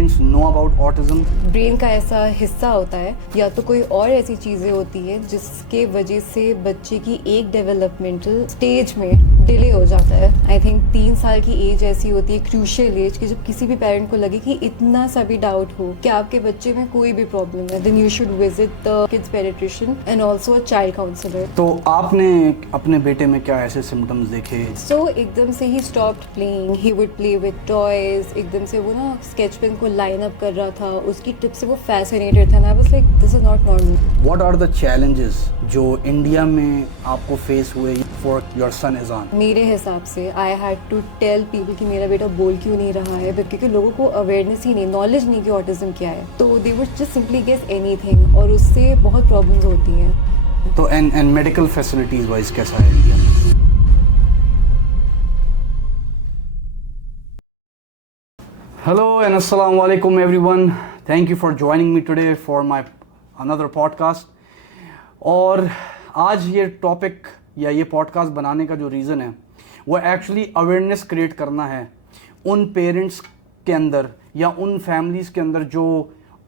parents know about autism? Brain का ऐसा हिस्सा होता है या तो कोई और ऐसी चीज़ें होती है जिसके वजह से बच्चे की एक डेवलपमेंटल स्टेज में डिले हो जाता है। आई थिंक 3 साल की एज ऐसी होती है, क्रूशियल एज, कि जब किसी भी पेरेंट को लगे कि इतना सा भी डाउट हो कि आपके बच्चे में कोई भी प्रॉब्लम है, then you should visit the kids paediatrician and also a child counsellor. तो आपने अपने बेटे में क्या ऐसे सिम्टम्स देखे? सो एकदम से ही stopped playing, he would play with toys. एकदम से वो ना स्केच पेन को लाइन अप कर रहा था, उसकी टिप से वो फैसिनेटेड था। I was like this is not normal. What are the challenges जो इंडिया में आपको फेस हुए फॉर योर सन इज़ान? मेरे हिसाब से I had to tell people कि मेरा बेटा बोल क्यों नहीं रहा है, क्योंकि लोगों को अवेयरनेस ही नहीं, नॉलेज नहीं कि ऑटिज्म क्या है, तो they would just simply guess anything और उससे बहुत प्रॉब्लम्स होती हैं। तो एंड मेडिकल फैसिलिटीज़ वाइज कैसा है इंडिया में? Hello and assalamu alaikum everyone. Thank you for joining me today for my another podcast. और आज ये टॉपिक या ये पॉडकास्ट बनाने का जो रीज़न है वो एक्चुअली अवेयरनेस क्रिएट करना है उन पेरेंट्स के अंदर या उन फैमिलीज़ के अंदर जो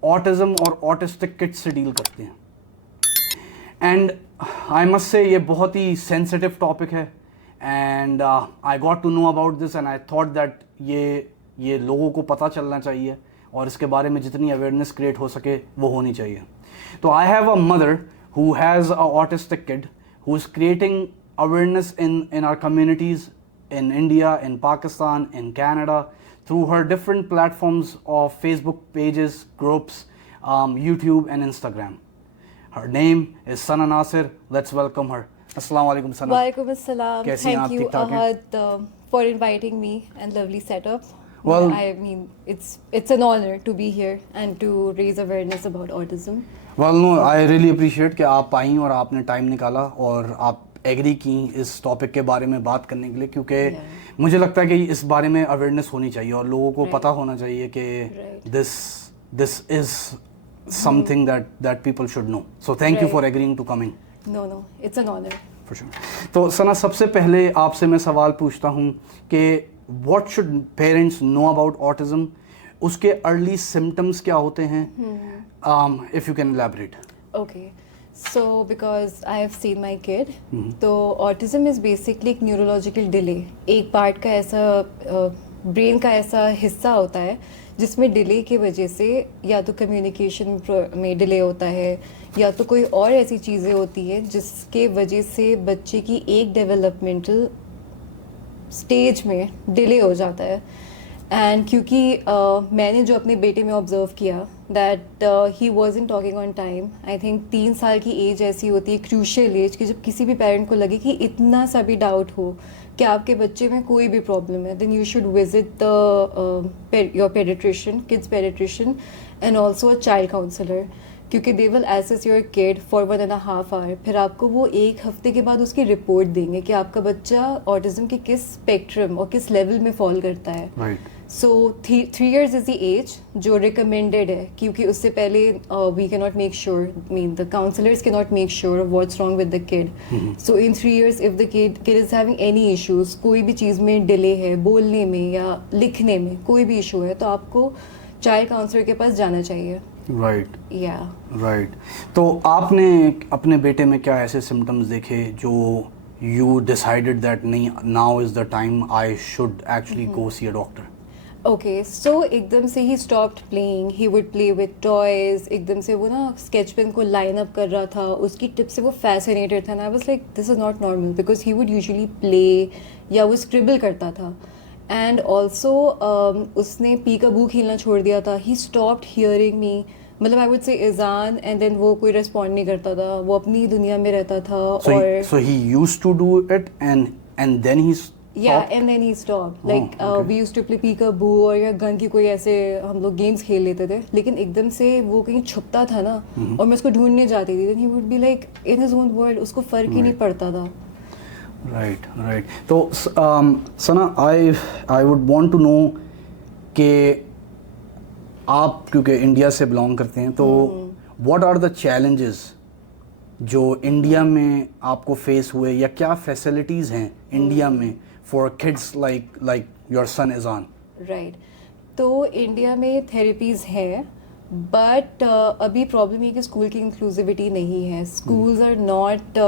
ऑटिज़म और ऑटिस्टिक किड्स से डील करते हैं। एंड आई मस्ट से ये बहुत ही सेंसिटिव टॉपिक है and I got to know about this and I thought that ये लोगों को पता चलना चाहिए और इसके बारे में जितनी अवेयरनेस क्रिएट हो सके वो होनी चाहिए। तो I have a mother who has a autistic kid who is creating awareness in our communities in India, in Pakistan, in Canada through her different platforms of Facebook pages, groups, YouTube and Instagram. Her name is Sana Nasir. Let's welcome her. Assalamu alaikum Sana. Walaikum assalam. Thank you Ahad for inviting me and lovely setup. Well, I mean it's an honor to be here and to raise awareness about autism. Well, no, I really appreciate कि आप आई और आपने time निकाला और आप agree की इस topic के बारे में बात करने के लिए, क्योंकि मुझे लगता है कि इस बारे में अवेयरनेस होनी चाहिए और लोगों को पता होना चाहिए कि this is something that people should know. So thank you for agreeing to coming. No, it's an honor. For sure. तो सना, सबसे पहले आपसे मैं सवाल पूछता हूँ कि what should parents know about autism, उसके अर्ली सिम्टम्स क्या होते हैं? If you can elaborate. Okay, so because I have seen my kid, तो autism is basically एक neurological delay, एक पार्ट का ऐसा ब्रेन का ऐसा हिस्सा होता है जिसमें डिले की वजह से या तो कम्युनिकेशन में डिले होता है या तो कोई और ऐसी चीज़ें होती है जिसके वजह से बच्चे की एक डेवलपमेंटल स्टेज में डिले हो जाता है। एंड क्योंकि मैंने जो अपने बेटे में ऑब्जर्व किया that he wasn't talking on time. I think 3 साल की एज ऐसी होती है, क्रूशियल एज, कि जब किसी भी पेरेंट को लगे कि इतना सा भी डाउट हो कि आपके बच्चे में कोई भी प्रॉब्लम है, then you should visit the your paediatrician, kids paediatrician and also a child counsellor, क्योंकि they will assess your kid for 1.5 hour. फिर आपको वो 1 हफ्ते के बाद उसकी रिपोर्ट देंगे कि आपका बच्चा ऑटिज्म के किस स्पेक्ट्रम और किस लेवल में फॉल करता है। So 3 years is the age जो रिकमेंडेड है, क्योंकि उससे पहले we can not make sure, mean the counsellors can not make sure what's wrong with the kid. So in 3 years if the kid is having any issues, कोई भी चीज़ में delay है, बोलने में या लिखने में कोई भी इशू है, तो आपको चाइल्ड काउंसलर के पास जाना चाहिए। राइट। तो आपने अपने बेटे में क्या ऐसे सिम्टम्स देखे जो यू डिसाइडेड दैट नहीं, now is the time I should actually go see a doctor? Okay, so एकदम से ही stopped playing, he would play with toys. एकदम से वो ना स्केच पेन को लाइन अप कर रहा था, उसकी टिप से वो फैसिनेटेड था। I was like this is not normal, because he would usually play या वो स्क्रिबल करता था। एंड ऑल्सो उसने पी का बू खेलना छोड़ दिया था। ही स्टॉप्ड हियरिंग मी, मतलब I would say इज़ान, and then वो कोई रिस्पॉन्ड नहीं करता था, वो अपनी दुनिया में रहता था। और so he used to do it and then he and then he stopped. Like we used to play peekaboo और या गन की कोई ऐसे हम लोग गेम्स खेल लेते थे, लेकिन एकदम से वो कहीं छुपता था ना और मैं उसको ढूंढने जाती थी, then he would be like in his own world, उसको फर्क ही नहीं पड़ता था। राइट। तो Sana, I would want to know कि आप क्योंकि इंडिया से बिलोंग करते हैं, तो व्हाट आर द चैलेंजेस जो इंडिया में आपको फेस हुए या क्या फैसिलिटीज़ हैं इंडिया में for kids like your son Izaan? Right. तो इंडिया में थेरेपीज़ हैं बट अभी प्रॉब्लम ये कि स्कूल की इंक्लूसिविटी नहीं है. Schools are not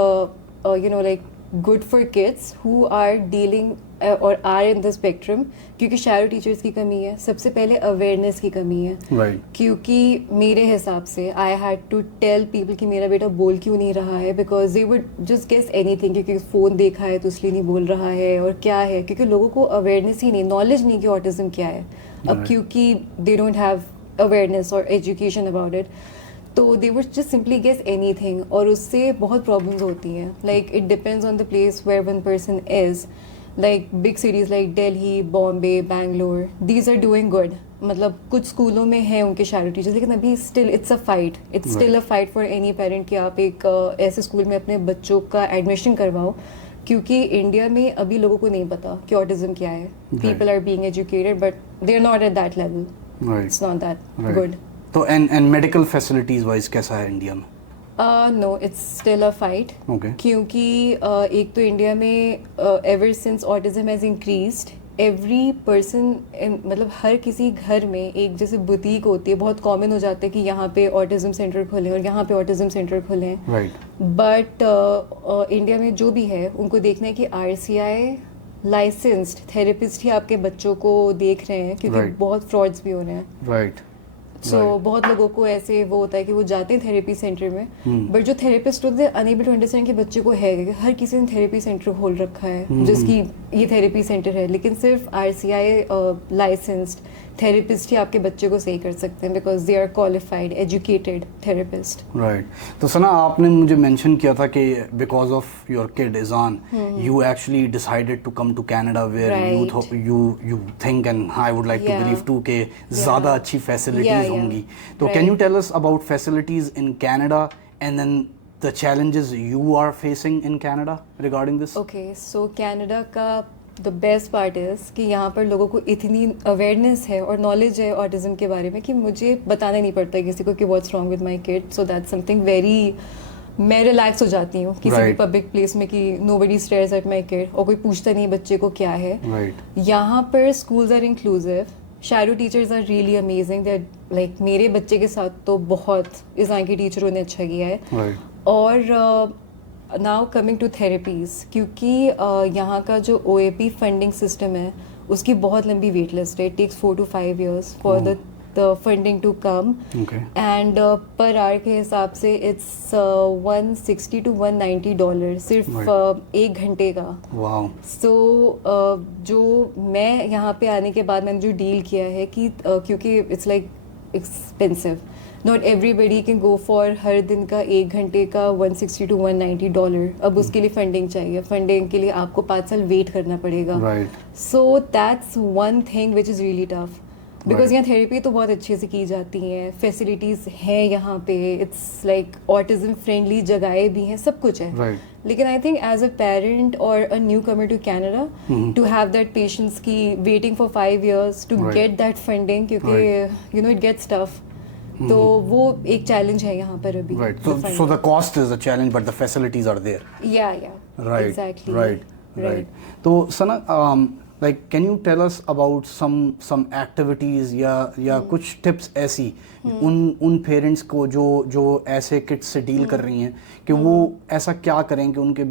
like good for kids who are dealing और आर इन द स्पेक्ट्रम, क्योंकि शैडो टीचर्स की कमी है. सबसे पहले अवेयरनेस की कमी है. राइट. क्योंकि मेरे हिसाब से I had to tell people कि मेरा बेटा बोल क्यों नहीं रहा है, because they would just guess anything, क्योंकि फ़ोन देखा है तो इसलिए नहीं बोल रहा है और क्या है, क्योंकि लोगों को अवेयरनेस ही नहीं, नॉलेज नहीं कि ऑटिज्म क्या है. अब Right. क्योंकि दे डोंट हैव अवेयरनेस और एजुकेशन अबाउट इट, तो they would just simply guess anything और उससे बहुत प्रॉब्लम्स होती हैं. Like it depends on the place where one person is. Like big cities like Delhi, Bombay, Bangalore, these are doing good. मतलब कुछ स्कूलों में हैं उनके शैडो टीचर्स, लेकिन अभी still it's a fight. It's still a fight for any parent कि आप एक ऐसे स्कूल में अपने बच्चों का एडमिशन करवाओ, क्योंकि इंडिया में अभी लोगों को नहीं पता कि ऑटिज्म क्या है. People are being educated but they are not at that level. Right. It's not that Right. Good. तो एंड मेडिकल फैसिलिटीज वाइज कैसा है इंडिया में? No, it's still a fight. Okay. क्योंकि एक तो इंडिया में ever since autism has increased, every person, मतलब हर किसी घर में एक जैसे बुटीक होती है, बहुत कॉमन हो जाता है कि यहाँ पे ऑटिज्म सेंटर खोलें और यहाँ पे ऑटिज्म सेंटर खोलें. राइट. बट इंडिया में जो भी है उनको देखना है कि RCI लाइसेंस्ड थेरेपिस्ट ही आपके बच्चों को देख रहे हैं, क्योंकि Right. बहुत फ्रॉड्स भी हो रहे हैं. राइट. सो बहुत लोगों को ऐसे वो होता है कि वो जाते हैं थेरेपी सेंटर में, बट जो थेरेपिस्ट होते हैं अनेबल टू अंडरस्टैंड कि बच्चे को है कि हर किसी ने थेरेपी सेंटर खोल रखा है जिसकी ये थेरेपी सेंटर है, लेकिन सिर्फ RCI लाइसेंस्ड थेरेपिस्ट ही आपके बच्चे को सही कर सकते हैं, because they are qualified educated therapist. Right. तो सना, आपने मुझे मेंशन किया था कि because of your kid Izaan you actually decided to come to Canada where you think and I would like to believe to के ज़्यादा अच्छी फैसिलिटीज होंगी. तो can you tell us about facilities in Canada and then the challenges you are facing in Canada regarding this? Okay, so Canada का the best part is कि यहाँ पर लोगों को इतनी अवेयरनेस है और नॉलेज है ऑटिज्म के बारे में कि मुझे बताना नहीं पड़ता किसी को कि what's wrong with my kid. So that's something very, मैं रिलैक्स हो जाती हूँ किसी भी पब्लिक प्लेस में कि nobody stairs at my kid और कोई पूछता नहीं बच्चे को क्या है. यहाँ पर schools are inclusive, shadow teachers are really amazing. They like मेरे बच्चे के साथ तो बहुत ईज़ान की टीचरों ने अच्छा किया है. और नाउ कमिंग टू थेरेपीज़, क्योंकि यहाँ का जो OAP फंडिंग सिस्टम है उसकी बहुत लंबी वेट लिस्ट है. It takes 4 to 5 years for the funding to come, and per hour के हिसाब से इट्स $160 to $190 सिर्फ एक घंटे का. सो जो मैं यहाँ पे आने के बाद मैंने जो डील किया है कि क्योंकि it's like expensive, not everybody can go for her दिन का एक घंटे का $160 to $190. अब उसके लिए फंडिंग चाहिए, फंडिंग के लिए आपको 5 साल वेट करना पड़ेगा. So that's one thing which is really tough, because यहाँ थेरेपी तो बहुत अच्छे से की जाती हैं, फैसिलिटीज़ हैं यहाँ पे, इट्स लाइक ऑटिज्म फ्रेंडली जगहें भी हैं, सब कुछ है. लेकिन I think as a parent और a newcomer to Canada to have that patience की waiting for 5 years to get that funding, क्योंकि you know it gets tough. तो वो एक चैलेंज है यहाँ पर अभी. So the cost is a challenge, but the facilities are there. Yeah. Right. Exactly. Right. तो सना, like can you tell us about some activities या कुछ tips ऐसी उन पेरेंट्स को जो ऐसे किड्स से डील कर रही हैं कि वो ऐसा क्या करें कि उनके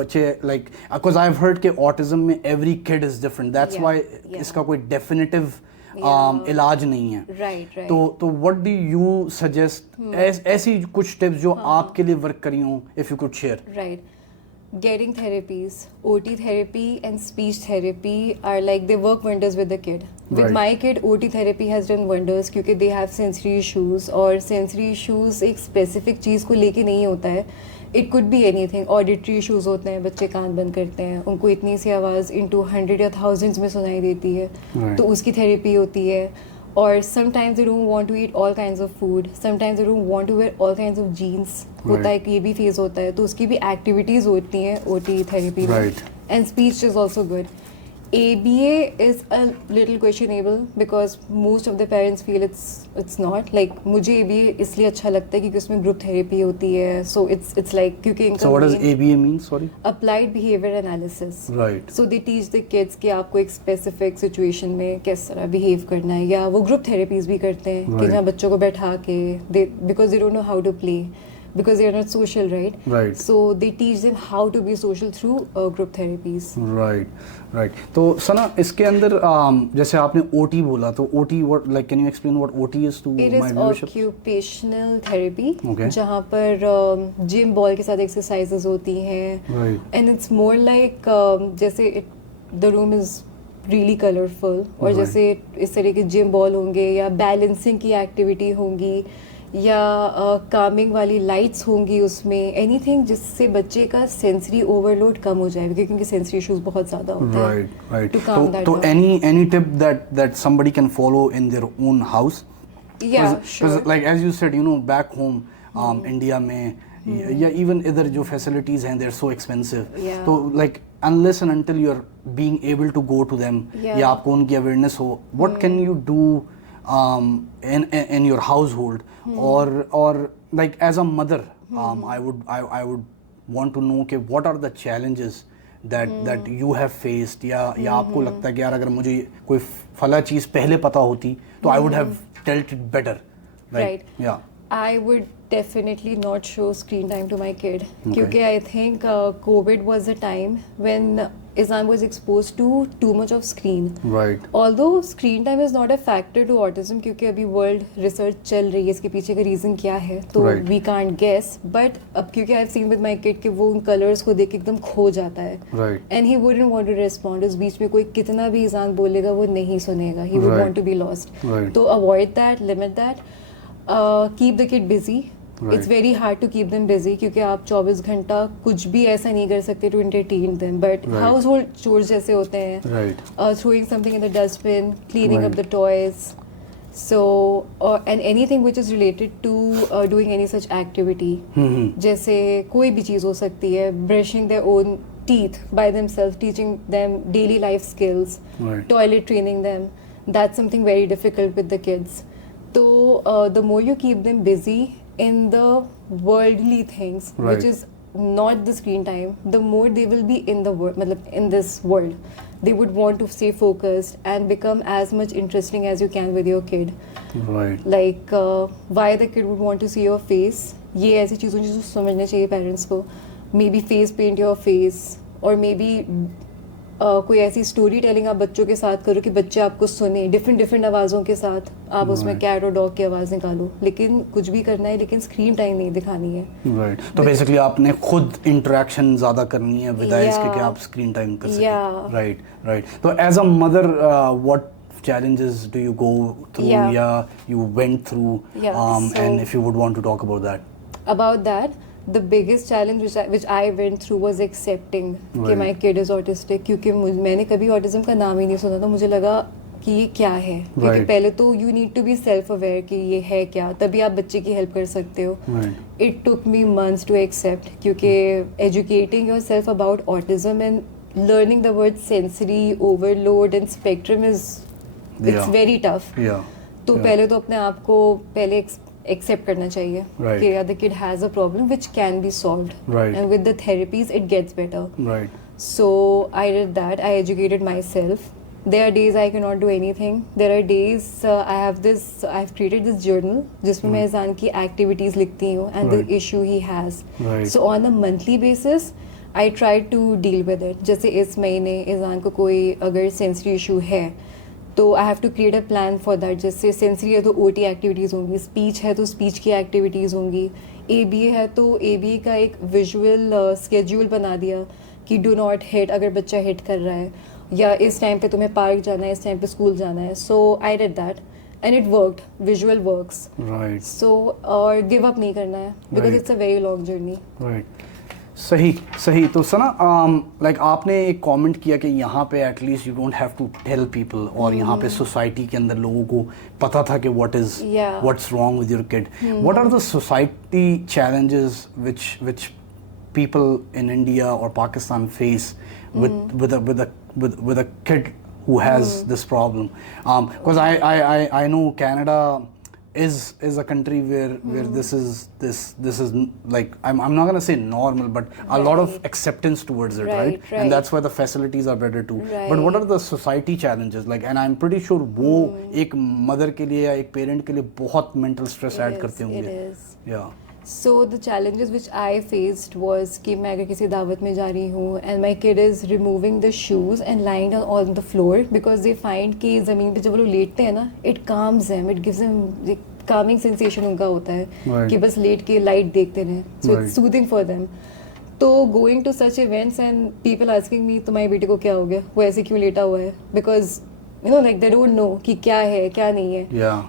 बच्चे, like because I've heard कि autism में every kid is different, that's why इसका कोई definitive इलाज नहीं है. Right. तो what do you suggest, ऐसी कुछ टिप्स जो आपके लिए वर्क करी हों, if you could share? Right. Getting therapies, OT therapy and speech therapy are like they work wonders with the kid. With my kid, OT therapy has done wonders क्योंकि they have sensory issues, और sensory issues एक specific चीज़ को लेके नहीं होता है. It could be anything. Auditory issues होते हैं, बच्चे कान बंद करते हैं, उनको इतनी सी आवाज़ into 100 या thousands में सुनाई देती है, तो उसकी थेरेपी होती है. और sometimes they don't want to eat all kinds of food, sometimes they don't want to wear all kinds of jeans. होता है कि ये भी फेज होता है, तो उसकी भी एक्टिविटीज़ होती हैं OT थेरेपी में. And speech is also good. ABA is a little questionable because most of the parents feel it's not. Like मुझे ABA इसलिए अच्छा लगता है क्योंकि उसमें group therapy होती है. So it's like क्योंकि इनका So what does ABA mean? Sorry. Applied Behavior Analysis. Right. So they teach the kids कि आपको एक specific situation में किस तरह behave करना है, या वो group therapies भी करते हैं कि जहाँ बच्चों को बैठा के because they don't know how to play. Because they are not social, right? Right. So they teach them how to be social through group therapies. Right. तो सना इसके अंदर जैसे आपने OT बोला, तो OT what, like can you explain what OT is to It my is viewership? occupational therapy. Okay. जहाँ पर gym ball के साथ exercises होती हैं. Right. And it's more like जैसे the room is really colorful, और Right. जैसे इस तरह के gym ball होंगे या balancing की activity होंगी या कामिंग वाली लाइट्स होंगी उसमें, एनीथिंग जिससे बच्चे का सेंसरी ओवरलोड कम हो जाएगा क्योंकि उनके सेंसरी इश्यूज बहुत ज़्यादा होते हैं. Right. To calm that तो down. any tip that somebody can follow in their own house? Yeah, Because sure. like as you said, you know, back home India में या even इधर जो facilities हैं they're so expensive. Yeah. तो like unless and until you're being able to go to them, Yeah. या आपको उनकी awareness हो, what can you do in your household, or like as a mother, I would want to know कि what are the challenges that you have faced, या आपको लगता है कि यार अगर मुझे कोई फला चीज़ पहले पता होती तो I would have dealt it better. Right. Yeah. I would definitely not show screen time to my kid. Because I think COVID was a time when Izan was exposed to too much of screen. Right. Although screen time is not a factor to autism क्योंकि अभी world research चल रही है इसके पीछे का reason क्या है, तो Right. we can't guess. But अब क्योंकि I've seen with my kid कि वो उन colors को देख के एकदम खो जाता है. Right. And he wouldn't want to respond. उस बीच में कोई कितना भी Izan बोलेगा वो नहीं सुनेगा. He would Right. want to be lost. Right. तो avoid that, limit that. Keep the kid busy. Right. It's very hard to keep them busy क्योंकि आप 24 घंटा कुछ भी ऐसा नहीं कर सकते to entertain them. But Right. household chores जैसे होते हैं, Right. throwing something in the dustbin, cleaning up Right. the toys, so and anything which is related to doing any such activity. जैसे कोई भी चीज़ हो सकती है, brushing their own teeth by themselves, teaching them daily life skills, Right. toilet training them. That's something very difficult with the kids. So the more you keep them busy in the worldly things, Right. which is not the screen time, the more they will be in the world, in this world. They would want to stay focused and become as much interesting as you can with your kid. Right. Like why the kid would want to see your face. ये ऐसी चीज़ों जो समझना चाहिए parents को. Maybe face paint your face, or maybe कोई ऐसी story telling आप बच्चों के साथ करो कि बच्चे आपको सुने डिफरेंट आवाज़ों के साथ. आप उसमें कैट और डॉग की आवाज़ निकालो, लेकिन कुछ भी करना है लेकिन स्क्रीन टाइम नहीं दिखानी है. Right. तो बेसिकली आपने खुद इंटरेक्शन ज़्यादा करनी है विदाउट Yeah. कि आप स्क्रीन टाइम कर सकें. Yeah. Right. तो as a mother what challenges do you go through, you went through, So- and if you would want to talk about that. About that, the biggest challenge which I went through was accepting कि Right. my kid is autistic. क्योंकि मैंने कभी autism का नाम ही नहीं सुना था. मुझे लगा कि ये क्या है, क्योंकि Right. पहले तो you need to be self aware कि ये है क्या, तभी आप बच्चे की हेल्प कर सकते हो. Right. It took me months to accept क्योंकि educating yourself about autism and learning the word sensory overload and spectrum is it's Yeah. very tough. Yeah. तो Yeah. पहले तो अपने आप को पहले एक्सेप्ट करना चाहिए Right. कि the kid has a problem which can be solved. Right. And with the therapies it gets better. Right. So I did that. I educated myself. There are days I cannot do anything. There are days I've created this journal जिसमें मैं ईज़ान की activities लिखती हूँ and Right. the issue he has. Right. So on a monthly basis I try to deal with it. जैसे इस महीने ईज़ान को कोई अगर sensory issue है तो I have to create a plan for that. जैसे सेंसरी है तो OT एक्टिविटीज़ होंगी, स्पीच है तो स्पीच की एक्टिविटीज़ होंगी, ABA है तो ABA का एक विजुअल स्केड्यूल बना दिया कि डू नॉट हिट अगर बच्चा हिट कर रहा है, या इस टाइम पे तुम्हें पार्क जाना है, इस टाइम पे स्कूल जाना है. So I did that and it worked. Visual works. Right. So और गिव अप नहीं करना है because Right. It's a very long journey. Right. सही. तो सना लाइक आपने एक कमेंट किया कि यहाँ पे at least you don't have to tell people, और यहाँ पे सोसाइटी के अंदर लोगों को पता था कि Yeah. What's wrong with your kid. What are the society challenges which people in India or Pakistan face with a kid who has this problem. Because I know Canada is a country where this is like I'm not gonna say normal, but a lot of acceptance towards it, right? And that's why the facilities are better too. But what are the society challenges like? And I'm pretty sure वो एक mother के लिए या एक parent के लिए बहुत mental stress add करते होंगे. Yeah. So the challenges which I faced was कि मैं अगर किसी दावत में जा रही हूँ and my kid is removing the shoes and lying down on the floor because they find कि ज़मीन पे जब वो लोग लेटते हैं ना, it calms them, it gives them like calming sensation उनका होता है कि बस लेट के लाइट देखते रहें, so it's soothing for them. तो going to such events and people asking me तुम्हारे बेटे को क्या हो गया, वो ऐसे क्यों लेटा हुआ है, because you know like they don't know कि क्या है क्या नहीं है,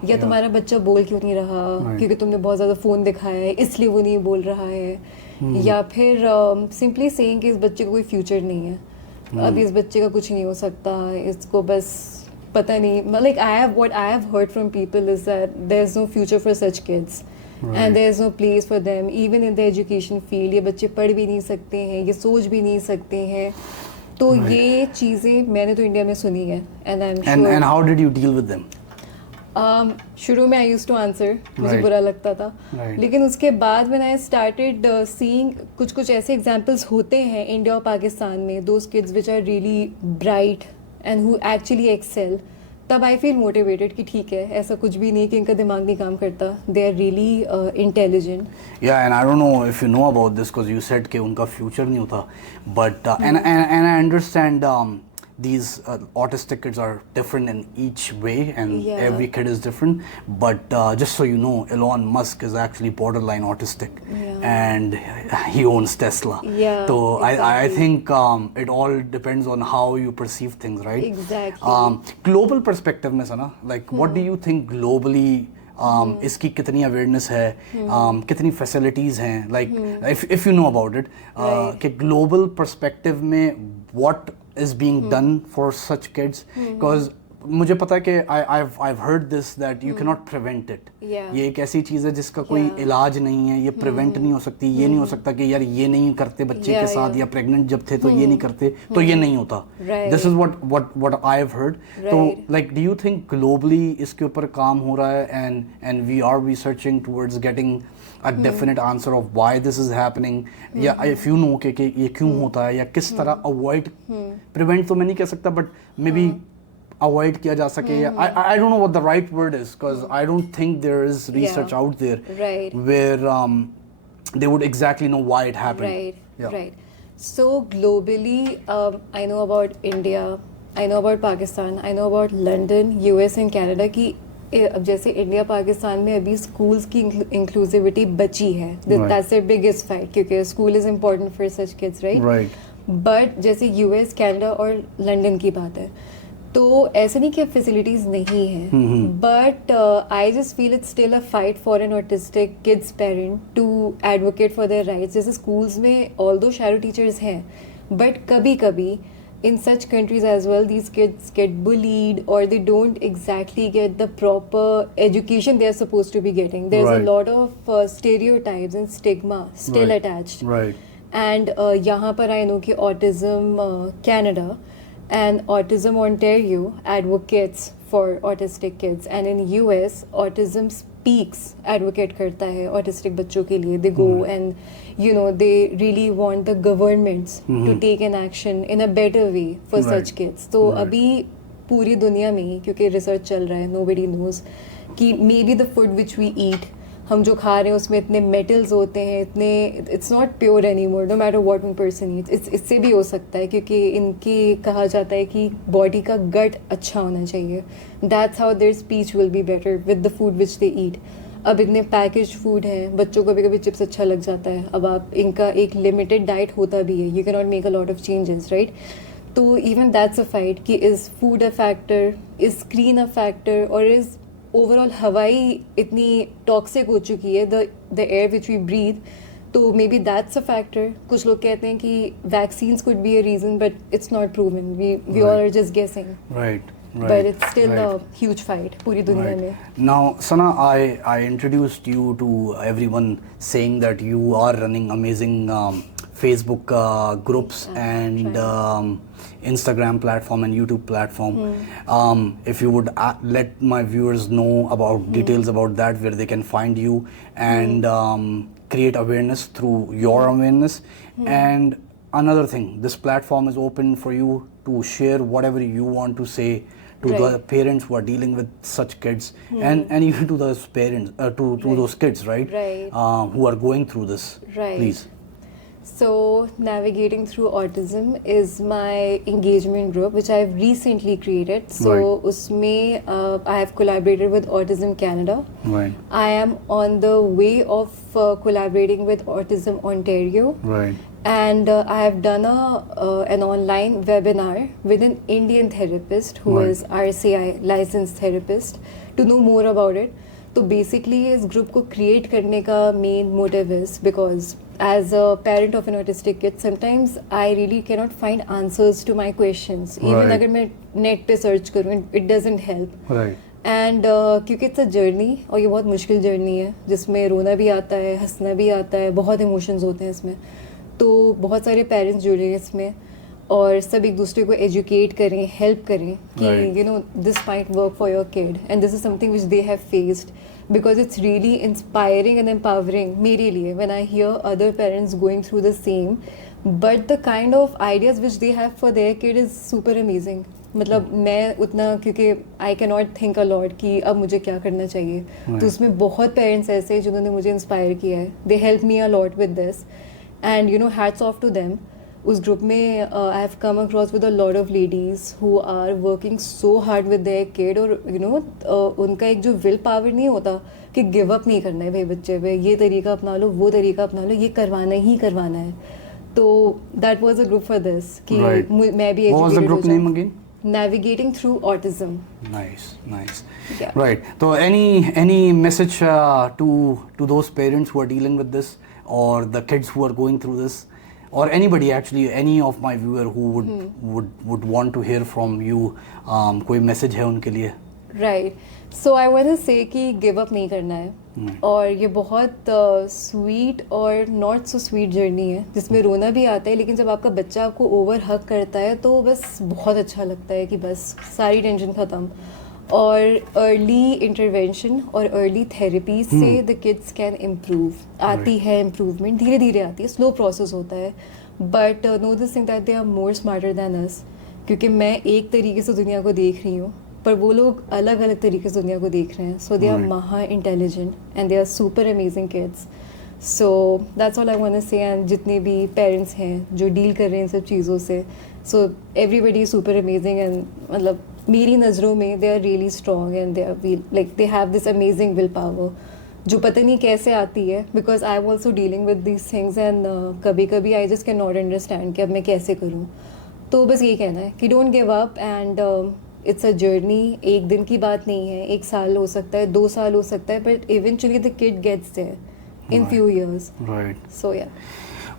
या तुम्हारा बच्चा बोल क्यों नहीं रहा क्योंकि तुमने बहुत ज़्यादा फ़ोन दिखाया है इसलिए वो नहीं बोल रहा है, या फिर सिंपली सेइंग कि इस बच्चे को कोई फ्यूचर नहीं है, अभी इस बच्चे का कुछ नहीं हो सकता, इसको बस पता नहीं, like what I have heard from people is that there's no future for such kids. And there's no place for them even in the education field. ये बच्चे पढ़ भी नहीं सकते हैं, ये सोच भी नहीं सकते हैं, तो ये चीज़ें मैंने तो इंडिया में सुनी है. And I'm sure. And how did you deal with them? शुरू में I used to answer, मुझे बुरा लगता था, लेकिन उसके बाद when I started seeing कुछ ऐसे examples होते हैं इंडिया और पाकिस्तान में, those kids which are really bright and who actually excel, तब आई फील मोटिवेटेड कि ठीक है, ऐसा कुछ भी नहीं कि इनका दिमाग नहीं काम करता, दे आर रियली इंटेलिजेंट. या and I don't know if you know about this because you said कि उनका फ्यूचर नहीं होता, but and I understand these autistic kids are different in each way and every kid is different, but just so you know, Elon Musk is actually borderline autistic and he owns Tesla. So exactly. I think it all depends on how you perceive things, right? Exactly. Global perspective में sana, like what do you think globally इसकी कितनी awareness है, कितनी facilities हैं, like if you know about it, कि global perspective में what is being done for such kids, because मुझे पता है कि I've heard this that you cannot prevent it. ये एक ऐसी चीज़ है जिसका कोई इलाज नहीं है, ये प्रिवेंट नहीं हो सकती, ये नहीं हो सकता कि यार ये नहीं करते बच्चे के साथ, या प्रेग्नेंट जब थे तो ये नहीं करते तो ये नहीं होता. This is what I've heard. तो like do you think globally इसके ऊपर काम हो रहा है and we are researching towards getting a definite answer of why this is happening, या if you know कि ये क्यों होता है, या किस तरह avoid, prevent तो मैं नहीं कह सकता but maybe avoid किया जा सके, या I don't know what the right word is, because I don't think there is research out there where they would exactly know why it happened. Right. So globally, I know about India, I know about Pakistan, I know about London, US and Canada कि अब जैसे India Pakistan में अभी schools की inclusivity बची है, that's the biggest fight, क्योंकि school is important for such kids, right? But जैसे यूएस, कनाडा और लंदन की बात है, तो ऐसे नहीं कि अब फैसिलिटीज़ नहीं हैं, but I just feel it's still a fight for an autistic kids parent to advocate for their rights. जैसे स्कूल्स में ऑल्दो शैडो टीचर्स हैं, बट कभी कभी in such countries as well, these kids get bullied or they don't exactly get the proper education they are supposed to be getting. There's a lot of stereotypes and stigma still attached. And यहाँ पर I know कि Autism Canada and Autism Ontario advocates for autistic kids, and in US Autism Speaks advocate करता है autistic बच्चों के लिए. They go and you know they really want the governments to take an action in a better way for such kids. तो अभी पूरी दुनिया में, क्योंकि रिसर्च चल रहा है, nobody knows कि maybe the food which we eat, हम जो खा रहे हैं उसमें इतने मेटल्स होते हैं, इतने it's not pure any more, no matter what one person eats. इससे भी हो सकता है क्योंकि इनकी कहा जाता है कि बॉडी का गट अच्छा होना चाहिए, that's how their speech will be better with the food which they eat. अब इतने पैकेज फूड हैं, बच्चों को कभी कभी चिप्स अच्छा लग जाता है, अब आप इनका एक लिमिटेड डाइट होता भी है, you can not make a lot of changes, right? तो इवन दैट्स अ फाइट कि is food a factor, is screen a factor, और इज़ ओवरऑल हवाई इतनी टॉक्सिक हो चुकी है, the air which we breathe, तो may be that's a factor. कुछ लोग कहते हैं कि vaccines could be a reason, but it's not proven, we all are just guessing. But it's still a huge fight पूरी दुनिया में. Now Sana, I introduced you to everyone saying that you are running amazing Facebook groups and Instagram platform and YouTube platform. If you would let my viewers know about details about that, where they can find you and create awareness through your awareness. And another thing, this platform is open for you to share whatever you want to say to the parents who are dealing with such kids, and even to those parents, to those kids, right? Who are going through this. Please. So, Navigating Through Autism is my engagement group, which I've recently created. So, usme I have collaborated with Autism Canada. I am on the way of collaborating with Autism Ontario. And I have done an online webinar with an Indian therapist who is RCI licensed therapist to know more about it. So basically इस group को create करने का main motive is because as a parent of an autistic kid, sometimes I really cannot find answers to my questions. Even अगर मैं net पे search करूँ, it doesn't help. And क्योंकि it's a journey और ये बहुत मुश्किल जर्नी है जिसमें रोना भी आता है, हंसना भी आता है, बहुत इमोशंस होते हैं इसमें. तो बहुत सारे पेरेंट्स जुड़े हैं इसमें और सब एक दूसरे को एजुकेट करें, हेल्प करें कि you know this might work for your kid and this is something which they have faced because it's really inspiring and empowering मेरे लिए when I hear other parents going through the same. But the kind of ideas which they have for their kid is super amazing. मतलब मैं उतना क्योंकि I can not think a lot कि अब मुझे क्या करना चाहिए. तो उसमें बहुत पेरेंट्स ऐसे हैं जिन्होंने मुझे इंस्पायर किया है. They help me a lot with this and you know hats off to them. उस ग्रुप में I have come across with a lot of ladies who are working so hard with their kid और you know उनका एक जो will power नहीं होता कि give up नहीं करना है भाई बच्चे पे, ये तरीका अपना लो, वो तरीका अपना लो, ये करवाना ही करवाना है. तो that was a group for this कि मैं भी एजुकेटेड हो जाऊं. Navigating Through Autism. Nice. Yeah. Right. So any message to those parents who are dealing with this, or the kids who are going through this, or anybody actually, any of my viewer who would want to hear from you, कोई message है उनके लिए? Right. So I want to say कि give up नहीं करना है. और ये बहुत स्वीट और नॉट सो स्वीट जर्नी है जिसमें रोना भी आता है, लेकिन जब आपका बच्चा आपको ओवर हग करता है तो बस बहुत अच्छा लगता है कि बस सारी टेंशन ख़त्म. और अर्ली इंटरवेंशन और अर्ली थेरेपी से द किड्स कैन इम्प्रूव. आती है इम्प्रूवमेंट, धीरे धीरे आती है, स्लो प्रोसेस होता है. But no this thing that they are more smarter than us. क्योंकि मैं एक तरीके से दुनिया को देख रही हूँ पर वो लोग अलग अलग तरीके से दुनिया को देख रहे हैं. सो दे आर महा intelligent and they are super amazing kids. So that's all I want to say. And जितने भी पेरेंट्स हैं जो डील कर रहे हैं इन सब चीज़ों से, so everybody is super amazing and मतलब मेरी नज़रों में they are really strong and they are like they have this amazing will power जो पता नहीं कैसे आती है. Because I am also dealing with this things and कभी कभी I just can not understand कि अब मैं कैसे करूँ. तो बस ये कहना है कि don't give up and it's a journey. एक दिन की बात नहीं है, 1 साल हो सकता है, 2 साल हो सकता है, but eventually the kid gets there in few years. So yeah.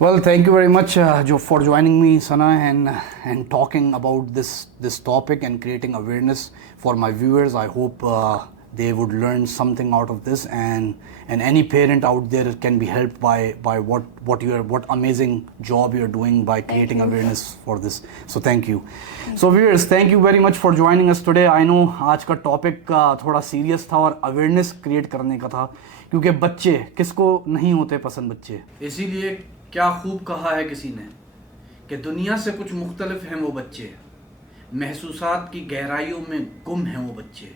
Well, thank you very much for joining me, Sana, and talking about this topic and creating awareness for my viewers. I hope they would learn something out of this, and any parent out there can be helped by what amazing job you're doing by creating awareness for this. So thank you. So viewers, thank you very much for joining us today. I know आज का topic थोड़ा serious था और awareness create करने का था, क्योंकि बच्चे किसको नहीं होते पसंद बच्चे. इसीलिए क्या खूब कहा है किसी ने कि दुनिया से कुछ मुख्तलिफ हैं वो बच्चे, महसूसात की गहराइयों में गुम हैं वो बच्चे,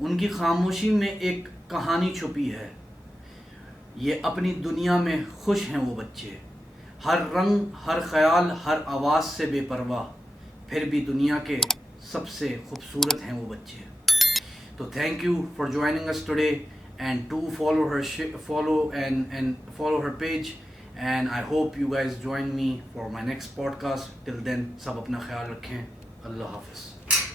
उनकी खामोशी में एक कहानी छुपी है, ये अपनी दुनिया में खुश हैं वो बच्चे, हर रंग हर ख्याल हर आवाज़ से बेपरवाह, फिर भी दुनिया के सबसे खूबसूरत हैं वो बच्चे. तो thank you for joining us today and do follow her page, and I hope you guys join me for my next podcast. Till then, सब अपना ख्याल रखें. अल्लाह हाफ़िज़.